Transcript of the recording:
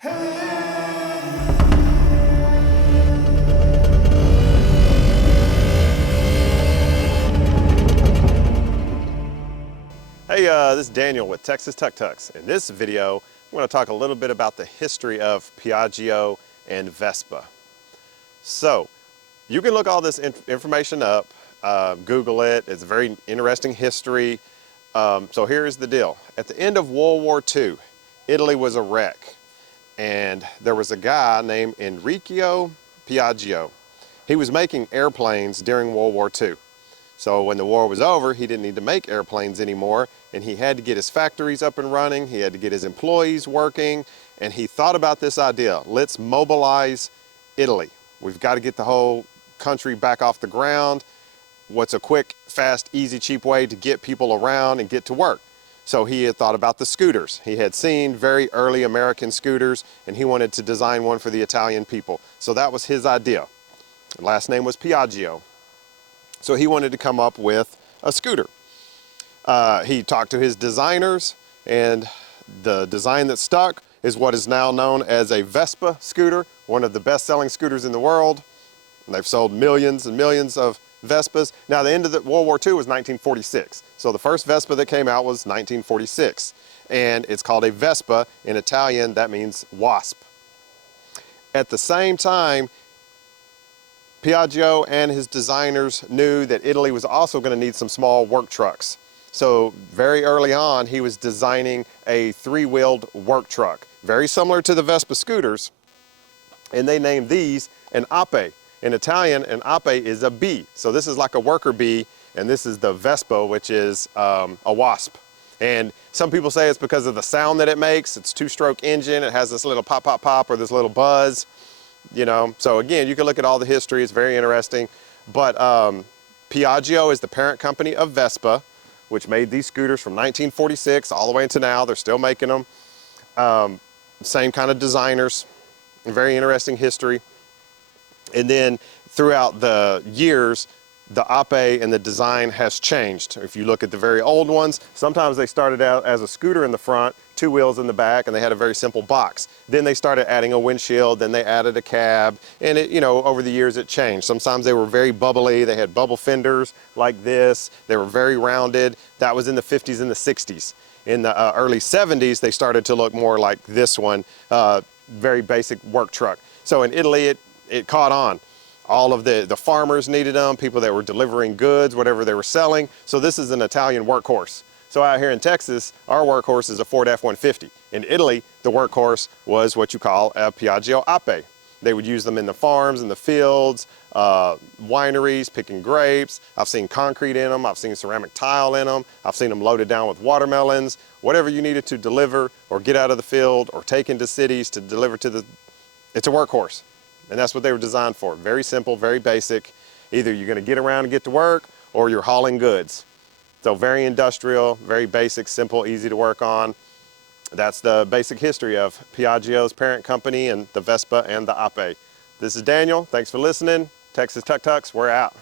Hey, this is Daniel with TEXAS-TUK. In this video, I'm going to talk a little bit about the history of Piaggio and Vespa. So, you can look all this information up, Google it. It's a very interesting history. So here's the deal. At the end of World War II, Italy was a wreck. And there was a guy named Enrico Piaggio. He was making airplanes during World War II. So when the war was over, he didn't need to make airplanes anymore, and he had to get his factories up and running, he had to get his employees working, and he thought about this idea: let's mobilize Italy. We've got to get the whole country back off the ground. What's a quick, fast, easy, cheap way to get people around and get to work? So he had thought about the scooters. He had seen very early American scooters, and he wanted to design one for the Italian people. So that was his idea. His last name was Piaggio. So he wanted to come up with a scooter. He talked to his designers, and the design that stuck is what is now known as a Vespa scooter, one of the best-selling scooters in the world. And they've sold millions and millions of Vespas. Now, the end of the World War II was 1946. So the first Vespa that came out was 1946. And it's called a Vespa. In Italian, that means wasp. At the same time, Piaggio and his designers knew that Italy was also going to need some small work trucks. So very early on, he was designing a three-wheeled work truck, very similar to the Vespa scooters, and they named these an Ape. In Italian, an Ape is a bee. So this is like a worker bee, and this is the Vespa, which is a wasp. And some people say it's because of the sound that it makes. It's a two-stroke engine. It has this little pop, pop, pop, or this little buzz. You know, so again, you can look at all the history. It's very interesting. But Piaggio is the parent company of Vespa, which made these scooters from 1946 all the way into now. They're still making them. Same kind of designers. Very interesting history. And then throughout the years, the Ape and the design has changed. If you look at the very old ones, sometimes they started out as a scooter in the front, two wheels in the back, and they had a very simple box. Then they started adding a windshield, then they added a cab, and it, you know, over the years it changed. Sometimes they were very bubbly, they had bubble fenders like this, they were very rounded. That was in the 50s and the 60s. In the early 70s, they started to look more like this one, very basic work truck. So in Italy, it caught on. All of the farmers needed them, people that were delivering goods, whatever they were selling. So this is an Italian workhorse. So out here in Texas, our workhorse is a Ford F-150. In Italy, the workhorse was what you call a Piaggio Ape. They would use them in the farms, in the fields, wineries, picking grapes. I've seen concrete in them. I've seen ceramic tile in them. I've seen them loaded down with watermelons. Whatever you needed to deliver or get out of the field or take into cities to deliver to it's a workhorse. And that's what they were designed for. Very simple, very basic. Either you're going to get around and get to work, or you're hauling goods. So very industrial, very basic, simple, easy to work on. That's the basic history of Piaggio's parent company and the Vespa and the Ape. This is Daniel. Thanks for listening. TEXAS-TUK, we're out.